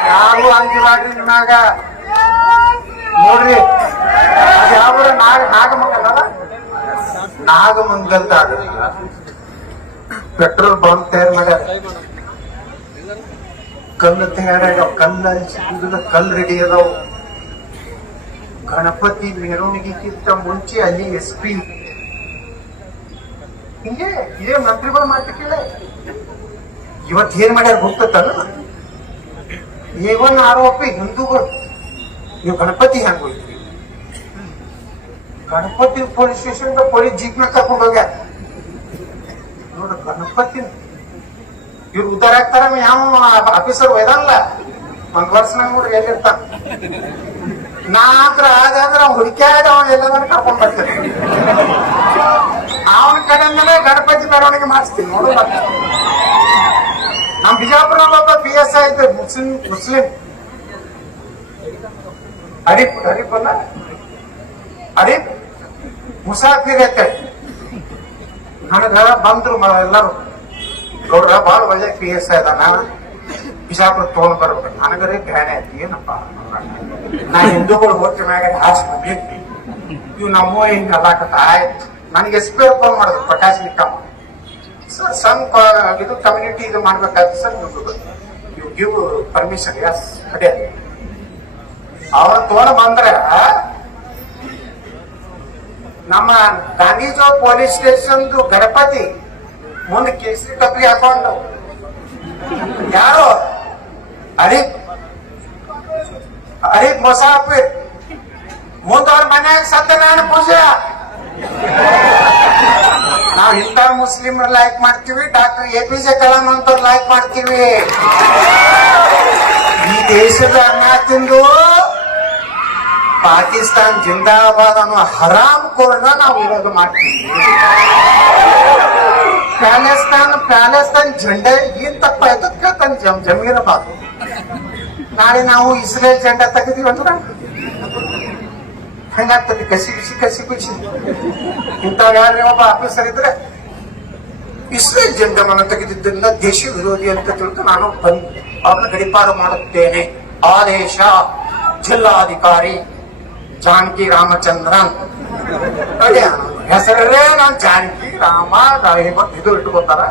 ಯಾರು ಅಂಜಿವಾಡ್ರಿ ನಿಮ್ಮಾಗ ನೋಡ್ರಿ. ಯಾವ ನಾಗಮಂಗಲ ನಾಗಮಂಗಲ್ದಾಗ ಪೆಟ್ರೋಲ್ ಬಂಕ್ ತಯಾರು ಮಾಡ್ಯಾರ, ಕಲ್ಲು ತಯಾರಾಗ್ಯಾವ, ಕಲ್ಲಲ್ಲಿ ಸಿಗುದಿಲ್ಲ, ಕಲ್ಲು ರೆಡಿ ಅದಾವ. ಗಣಪತಿ ಮೆರವಣಿಗೆಗಿಂತ ಮುಂಚೆ ಅಲ್ಲಿ SP ಹಿಂಗೆ ಇದೇ ಮಂತ್ರಿಗಳು ಮಾಡ್ತಿಲ್ಲ. ಇವತ್ತು ಏನ್ ಮಾಡ್ಯಾರ ಗೊತ್ತಲ್ಲ? A1 ಆರೋಪಿ ಹಿಂದೂಗಳು, ನೀವು ಗಣಪತಿ ಹೆಂಗ್ ಹೋಯ್ತೀರಿ? ಗಣಪತಿ ಪೊಲೀಸ್ ಸ್ಟೇಷನ್ ಪೊಲೀಸ್ ಜೀಪ್ನ ಕರ್ಕೊಂಡು ಹೋಗ್ಯಾರ ನೋಡ್ರಿ. ಗಣಪತಿ ಇವ್ರು ಉದ್ದಾರ ಆಗ್ತಾರ, ಯಾವ ಆಫೀಸರ್ ಒಯ್ದಲ್ಲ ಒಂದ್ ವರ್ಷನಾಗ ನೋಡ್ರಿ ಎಲ್ಲಿರ್ತಾರ. ನಾತ್ರ ಆದ್ರೆ ಹುಡುಕ್ಯಾದ ಅವ ಎಲ್ಲಾದ್ರೂ ಕರ್ಕೊಂಡ್ ಬರ್ತೀನಿ. ಅವನ ಕಡೆಯಿಂದಲೇ ಗಣಪತಿ ಮೆರವಣಿಗೆ ಮಾಡಿಸ್ತೀನಿ ನೋಡು. ನಮ್ ಬಿಜಾಪುರಲ್ಲಿ ಒಬ್ಬ PSI ಐತೆ, ಮುಸ್ಲಿಂ ಅರೀಫ್ ಮುಸಾಫಿರ್ ಐತೆ. ನನಗ ಬಂದ್ರು ಎಲ್ಲರೂ ನೋಡ್ರ ಬಾಳ ಒಳ್ಳೆ PSI ಅದಾನ, ಬಿಜಾಪುರ ತಗೊಂಡ್ ಬರ್ಬೇಕು. ನನಗರೇ ಬ್ಯಾನೆ ಐತಿ. ಏನಪ್ಪ ನಾ ಹಿಂದೂಗಳು ಹೋಟ್ರಿ ಮ್ಯಾಗ ಹಾಸ್ಬಿಡ್ಲಿ, ಇವ್ ನಮ್ಮ ಹಿಂಗ ಅಲ್ಲಾಕತ್ತ. ಆಯ್ತು, ನನಗೆ SP ಫೋನ್ ಮಾಡಿದ್ರು, ಪ್ರಕಾಶ್ ನಿಕ್ಕಮ್ಮ ಸರ್, ಸಮ್ ಇದು ಕಮ್ಯುನಿಟಿ ಇದು ಮಾಡ್ಬೇಕಾಯ್ತು sir, you give permission. Yes ಅದೇ ಅವ್ರ ತೋಡ ಬಂದ್ರ ನಮ್ಮ ಗಾಂಧಿ ಚೌಕ್ ಪೊಲೀಸ್ ಸ್ಟೇಷನ್ ಗಣಪತಿ ಮುಂದೆ ಕೇಸರಿ ಟಪ್ರಿ ಹಾಕೊಂಡು ಯಾರು ಅರೀಫ್ ಮುಸಾಫಿರ್ ಮುಂದ ಅವ್ರ ಮನ್ಯಾಗ ಸತ್ಯನಾರಾಯಣ ಪೂಜೆ. ನಾವ್ ಇಂಥ ಮುಸ್ಲಿಮರು ಲೈಕ್ ಮಾಡ್ತೀವಿ, ಡಾಕ್ಟರ್ APJ ಕಲಾಂ ಅಂತವ್ರು ಲೈಕ್ ಮಾಡ್ತೀವಿ. ಈ ದೇಶದ ಅನ್ನ ತಿಂದು ಪಾಕಿಸ್ತಾನ್ ಜಿಂದಾಬಾದ್ ಅನ್ನೋ ಹರಾಮ್ ಕೋರ್ನ ನಾವು ವಿರೋಧ ಮಾಡ್ತೀವಿ. ಪ್ಯಾಲೆಸ್ತಾನ್ ಜೆಂಡ ಏನ್ ತಪ್ಪಾಯ್ತು ಕೇಳ್ತಾನೆ ಜಮೀರಬಾದ್. ನಾಳೆ ನಾವು ಇಸ್ರೇಲ್ ಜೆಂಡ ತೆಗೆದೀವಿ ಅಂದ್ರ ಹಂಗಾಗ್ತದೆ. ಕಸಿ ಇಂಥವ್ ಯಾರೇ ಒಬ್ಬ ಆಫೀಸರ್ ಇದ್ರೆ ಇಸ್ರೇಲ್ ಜೆಂಡವನ್ನು ತೆಗೆದಿದ್ದರಿಂದ ದೇಶ ವಿರೋಧಿ ಅಂತ ತಿಳಿದು ನಾನು ಬಂದು ಅವ್ರನ್ನ ಗಡಿಪಾರು ಮಾಡುತ್ತೇನೆ. ಆದೇಶ ಜಿಲ್ಲಾಧಿಕಾರಿ ಜಾನಕಿ ರಾಮಚಂದ್ರನ್. ಹೆಸರೇ ನಾನು ಜಾನಕಿ ರಾಮ ಇದು ಇಟ್ಕೋತಾರ.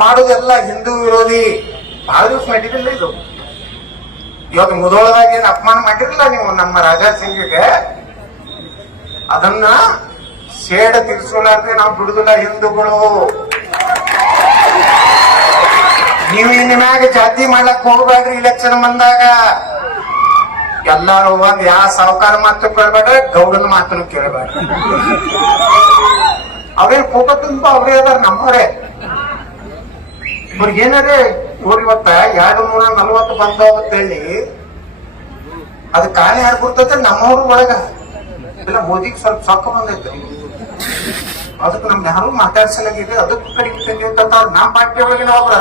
ಮಾಡೋದೆಲ್ಲ ಹಿಂದೂ ವಿರೋಧಿ. ಬಹಳ ದಿವಸ ನಡೀತಿಲ್ಲ ಇದು. ಇವತ್ತು ಮುದೋಳದಾಗ ಏನ್ ಅಪಮಾನ ಮಾಡಿರಲಿಲ್ಲ ನೀವು ನಮ್ಮ ರಾಜಾ ಸಿಂಗ್ಗೆ, ಅದನ್ನ ಸೇಡ ತಿರ್ಸೋಲಾರ್ದೆ ನಾವು ಬಿಡುದಿಲ್ಲ ಹಿಂದೂಗಳು. ನೀವು ಇನ್ ಮ್ಯಾಗ ಜಾತಿ ಮಾಡ್ಲಕ್ ಹೋಗ್ಬೇಡ್ರಿ. ಇಲೆಕ್ಷನ್ ಬಂದಾಗ ಎಲ್ಲಾರು ಒಂದ್ ಯಾವ ಸಾವುಕಾರ ಮಾತು ಕೇಳ್ಬೇಡ್ರಿ, ಗೌಡನ ಮಾತನ್ನು ಕೇಳಬೇಡ್ರಿ. ಅವ್ರೇನ್ ಫೋಟೋ ತುಂಬ ಅವ್ರೇ ಅದಾರ, ನಮ್ಮವರೇ. ಇವ್ರಿಗೆ ಏನಾರೇ ನೋಡಿ ಇವತ್ತ 240 ಬಂದೋಗತ್ತೇಳಿ ಅದ್ ಕಾಣೆ ಯಾರು ನಮ್ಮವ್ರ ಒಳಗ ಇಲ್ಲ. ಮೋದಿಗೆ ಸ್ವಲ್ಪ ಸೊಕ್ಕ ಬಂದೈತೆ, ಅದಕ್ಕೆ ನಮ್ದು ಯಾರು ಮಾತಾಡ್ಸಲಾಗಿದೆ, ಅದಕ್ಕೂ ಕಡಿಮೆ ತಂದಿ ಅಂತ ನಮ್ಮ ಪಾರ್ಟಿ ಒಳಗಿನ ಒಬ್ರು.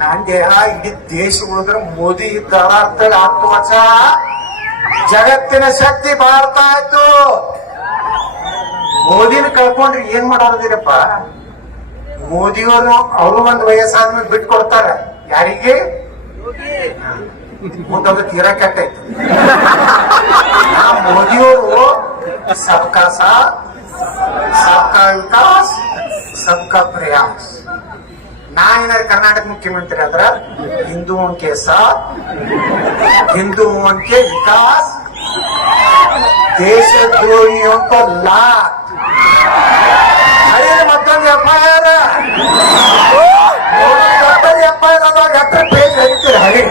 ನಂಗೆ ಇಡೀ ದೇಶ ಉಳಿದ್ರೆ ಮೋದಿ ಇದ್ದಾರ ಅಂತೇಳಿ 10 ವರ್ಷ ಜಗತ್ತಿನ ಶಕ್ತಿ ಭಾರತ ಆಯ್ತು. ಮೋದಿನ ಕಳ್ಕೊಂಡ್ರಿ ಏನ್ ಮಾಡೋದಿರಪ್ಪ? ಮೋದಿಯವರು ಅವರು ಒಂದ್ ವಯಸ್ಸಾದ್ಮೇಲೆ ಬಿಟ್ಟು ಕೊಡ್ತಾರ. ಯಾರಿಗೆ? ಮುಂದದು ತೀರಾ ಕೆಟ್ಟೈತಿ. ಮೋದಿಯವರು ಸಬ್ಕಾ ಸಾಥ್ ಸಬ್ಕಾ ವಿಕಾಸ್ ಸಬ್ಕಾ ಪ್ರಯಾಸ್. ನಾನೇನಾದ್ರು ಕರ್ನಾಟಕ ಮುಖ್ಯಮಂತ್ರಿ ಆದ್ರ ಹಿಂದೂವನ್ಕೆ ಸಾಥ್ ಹಿಂದೂವನ್ಕೆ ವಿಕಾಸ್ ದೇಶದ್ರೋಹಿयों को लात. ಮತ್ತೊಂದು FIR ಪೇಜ್ ಹರಿತೀರ. ಹರಿ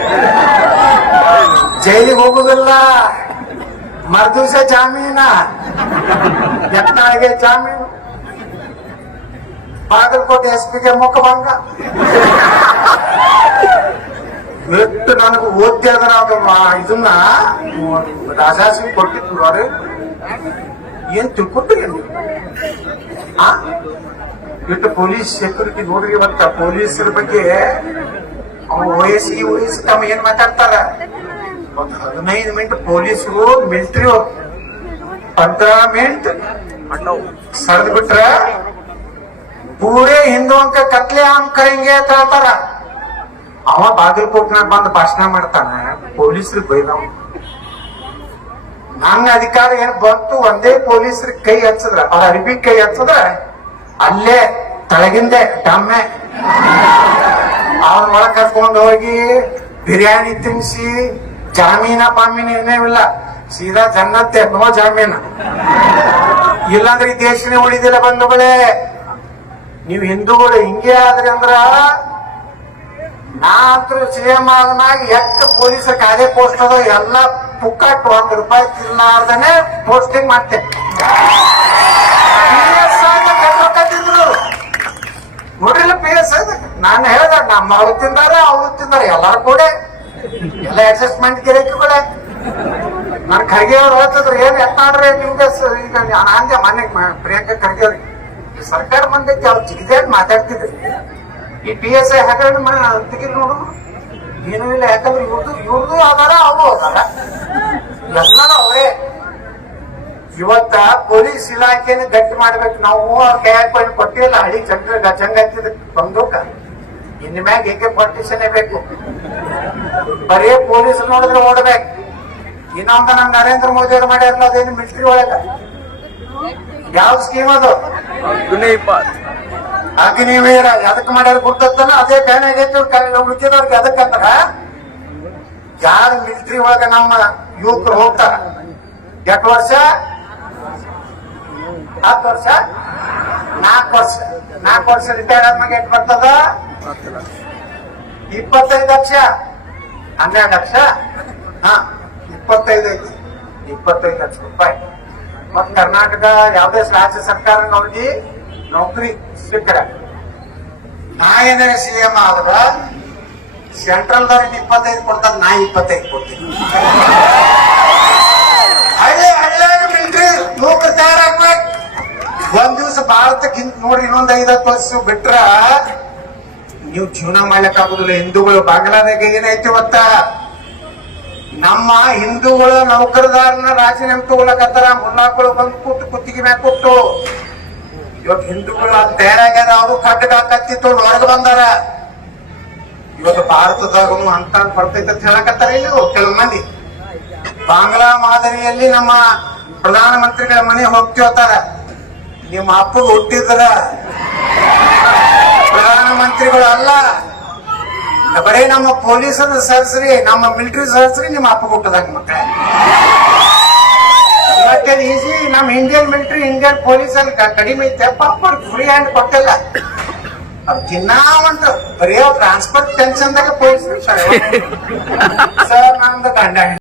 ಜೈಲಿಗೆ ಹೋಗುದಿಲ್ಲ, ಮರ್ದಿವ್ಸ ಜಾಮೀನ, ಯತ್ನಾಳಿಗೆ ಜಾಮೀನು, ಬಾಗಲಕೋಟೆ SP ಗೆ ಮುಖಭಂಗ. ಎಷ್ಟು ನನಗೆ ಓದ್ತಿ ಅದ ಇದನ್ನ ರಾಜಾಸಿಂಗ್ ಕೊಟ್ಟಿದ್ರು. ಅವ್ರೆ ಏನ್ ತಿಳ್ಕೊತೀರಿ ಇಟ್ಟು ಪೊಲೀಸ್ ಸೆಕ್ಯೂರಿಟಿ ನೋಡ್ರಿ. ಇವತ್ತ ಪೊಲೀಸರ ಬಗ್ಗೆ ಈ ವಯಸ್ಸು ತಮ್ಮ ಏನ್ ಮಾತಾಡ್ತಾರ. ಒಂದು 15 ಮಿನಿಟ್ ಪೊಲೀಸರು ಮಿಲಿಟರಿ 15 ಮಿನಿಟ್ ಸರಿದ್ ಬಿಟ್ರ ಪೂರೇ ಹಿಂದೂ ಅಂಕ ಕತ್ಲೆ ಆಮ್ ಕರೆಂಗೆ ಅಂತ ಹೇಳ್ತಾರ. ಅವ ಬಾಗಲಕೋಟ್ನಾಗ ಬಂದು ಭಾಷಣ ಮಾಡ್ತಾನೆ, ಪೊಲೀಸರಿಗೆ ಬೈದವ. ನನ್ನ ಅಧಿಕಾರ ಏನ್ ಬಂತು, ಒಂದೇ ಪೊಲೀಸರಿಗೆ ಕೈ ಹಚ್ಚದ್ರ, ಅವ್ರ ಅರಿಬಿ ಕೈ ಹಚ್ಚದ್ರ ಅಲ್ಲೇ ತಳಗಿಂದೆ ಡಮ್ಮೆ ಅವ್ರ ಒಳಗ್ ಕರ್ಕೊಂಡು ಹೋಗಿ ಬಿರಿಯಾನಿ ತಿನ್ಸಿ ಜಾಮೀನ ಪಾಮೀನ ಏನೇವಿಲ್ಲ, ಸೀದಾ ಜನ್ನತ್ತೆ, ನೋ ಜಾಮೀನ. ಇಲ್ಲಾಂದ್ರೆ ಈ ದೇಶನೇ ಉಳಿದಿಲ್ಲ ಬಂಧುಗಳೇ. ನೀವು ಹಿಂದೂಗಳು ಹಿಂಗೆ ಆದ್ರಿ ಅಂದ್ರ ನಾತ್ರ CM ಆದ್ಮ್ಯಾಗ ಪೊಲೀಸರ್ ಕಾದೇ ಪೋಸ್ಟ್ ಅದ ಎಲ್ಲ ಪುಕ್ಕಟ್ ₹1 ತಿನ್ನಲಾರ್ದನೆ ಪೋಸ್ಟಿಂಗ್ ಮಾಡ್ತೇನೆ. ನೋಡ್ರಿಲ್ಲ PS ನಾನು ಹೇಳ್ದ ನಮ್ಮ ಅವ್ರು ತಿಂದಾರ ಅವ್ರು ತಿಂದಾರ ಎಲ್ಲಾರು ಕೂಡ ಎಲ್ಲ ಅಡ್ಜಸ್ಟ್ಮೆಂಟ್ ಗಿರಾಕಿಗಳೇ. ನಾನು ಖರ್ಗೆ ಅವ್ರು ಹೇಳ್ತಿದ್ರು ಏನ್ ಎತ್ತಾಡ್ರಿ ನಿಮ್ಗೆ ಈಗ ಅಂದೆ ಮೊನ್ನೆ ಪ್ರಿಯಾಂಕಾ ಖರ್ಗೆ ಅವ್ರಿಗೆ ಈ ಸರ್ಕಾರ ಬಂದೈತಿ ಅವ್ರು ಜಿಗಿದೇಟ್ ಮಾತಾಡ್ತಿದ್ರು. ಈ PSI ಹಗರಣ ತೆಗಿದ್ ನೋಡು ಏನೂ ಇಲ್ಲ. ಯಾಕಂದ್ರೆ ಇವ್ರದ್ದು ಅದಾರ ಅವರು ಅದಾರ ಎಲ್ಲರೂ ಅವರೇ. ಇವತ್ತ ಪೊಲೀಸ್ ಇಲಾಖೆನ ಗಟ್ಟಿ ಮಾಡ್ಬೇಕು ನಾವು. ಅವ್ರ ಕೈಯಾಗ ಕೊಟ್ಟಿಲ್ಲ ಹಳಿ ಚಂಗ ಹತ್ತಿದ ಬಂದೂಕ ಇನ್ ಮ್ಯಾಗ AK-47 ಬೇಕು. ಬರೀ ಪೊಲೀಸ್ ನೋಡಿದ್ರೆ ಓಡ್ಬೇಕು. ಇನ್ನೊಂದ ನಮ್ ನರೇಂದ್ರ ಮೋದಿ ಅವ್ರು ಮಾಡ್ಯಾರಲ್ಲ ಅದೇನು ಮಿಲಿಟರಿ ಒಳಗ ಯಾವ ಸ್ಕೀಮ್ ಅದು ಅಗ್ನಿವೀರ ಎದಕ್ ಮಾಡ್ಯಾರ ಗುರ್ತತ್ತಲ್ಲ ಅದೇ ಫ್ಯಾನ್ ಆಗೈತಿ ಉಳಿದವ್ರಿಗೆ ಎದಕ್ಕಂದ್ರ ಯಾರು ಮಿಲಿಟರಿ ಒಳಗ ನಮ್ಮ ಯುವಕರು ಹೋಗ್ತಾರ 8 ವರ್ಷ 10 ವರ್ಷ 4 ವರ್ಷ ರಿಟೈರ್ ಆದ್ಮೇಲೆ ಎಷ್ಟು ಬರ್ತದ 25 ಲಕ್ಷ 12 ಲಕ್ಷ 25 ಐತಿ 25 ಲಕ್ಷ ರೂಪಾಯಿ. ಮತ್ ಕರ್ನಾಟಕ ಯಾವುದೇ ರಾಜ್ಯ ಸರ್ಕಾರ ನೋಡಿ ನೌಕರಿ ಸಿಕ್ಕರ ನಾ ಏನಾರ CM ಆದ್ರ ಸೆಂಟ್ರಲ್ ದವ್ರಿಗೆ 25 ಕೊಡ್ತಾರ, ನಾ 25 ಕೊಡ್ತೀನಿ. ಹಳ್ಳಿ ಮಿಲಿಟರಿ ಯುವಕರು ತಯಾರಾಗ್ಬೇಕು. ಒಂದ್ ದಿವ್ಸ ಭಾರತಕ್ಕೆ ನೋಡ್ರಿ ಇನ್ನೊಂದ್ 5-10 ವರ್ಷ ಬಿಟ್ರ ನೀವು ಜೀವನ ಮಾಡ್ಲಿಕ್ ಆಗುದಿಲ್ಲ. ಹಿಂದೂಗಳು ಬಾಂಗ್ಲಾದಾಗ ಏನೈತಿ ಇವತ್ತ ನಮ್ಮ ಹಿಂದೂಗಳು ನೌಕರದಾರನ ರಾಜೀನಾಮೆ ತಗೊಳಕತ್ತಾರ. ಮುನ್ನಾಗಳು ಬಂದು ಕುತ್ತಿಗೆ ಮ್ಯಾಗ ಕೊಟ್ಟು ಇವತ್ತು ಹಿಂದೂಗಳು ಅಲ್ಲಿ ತಯಾರಾಗ್ಯಾರ. ಅವರು ಕಟ್ಟಗ ಕತ್ತಿತ್ತು ಹೊರಗೆ ಬಂದಾರ. ಇವತ್ತು ಭಾರತದಾಗ ಅಂತ ಬರ್ತೈತೆ ಅಂತ ಹೇಳಕತ್ತಾರ. ಇಲ್ಲಿ ಕೆಲವು ಮಂದಿ ಬಾಂಗ್ಲಾ ಮಾದರಿಯಲ್ಲಿ ನಮ್ಮ ಪ್ರಧಾನಮಂತ್ರಿಗಳ ಮನೆ ಹೋಗ್ತಿರ್ತಾರ. ನಿಮ್ಮ ಅಪ್ಪಗೆ ಹುಟ್ಟಿದ್ರ ಪ್ರಧಾನಮಂತ್ರಿಗಳು ಅಲ್ಲ, ಬರೀ ನಮ್ಮ ಪೊಲೀಸರ ಸರಸ್ರಿ ನಮ್ಮ ಮಿಲಿಟರಿ ಸರಸ್ರಿ ನಿಮ್ಮ ಅಪ್ಪಗೆ ಹುಟ್ಟದಾಗ ಮಕ್ಕಳ. ಈಸಿ ನಮ್ಮ ಇಂಡಿಯನ್ ಮಿಲಿಟರಿ ಇಂಡಿಯನ್ ಪೊಲೀಸ್ ಅಲ್ಲಿ ಕಡಿಮೆ ಐತೆ. ಪಾಪ ಫ್ರೀ ಹ್ಯಾಂಡ್ ಕೊಟ್ಟಿಲ್ಲ. ಅದು ತಿನ್ನಾವಂತ ಬರೀ ಟ್ರಾನ್ಸ್ಪೋರ್ಟ್ ಟೆನ್ಷನ್ದಾಗ ಪೊಲೀಸ್ ಸರ್ ನಮ್ದು ಗಂಡ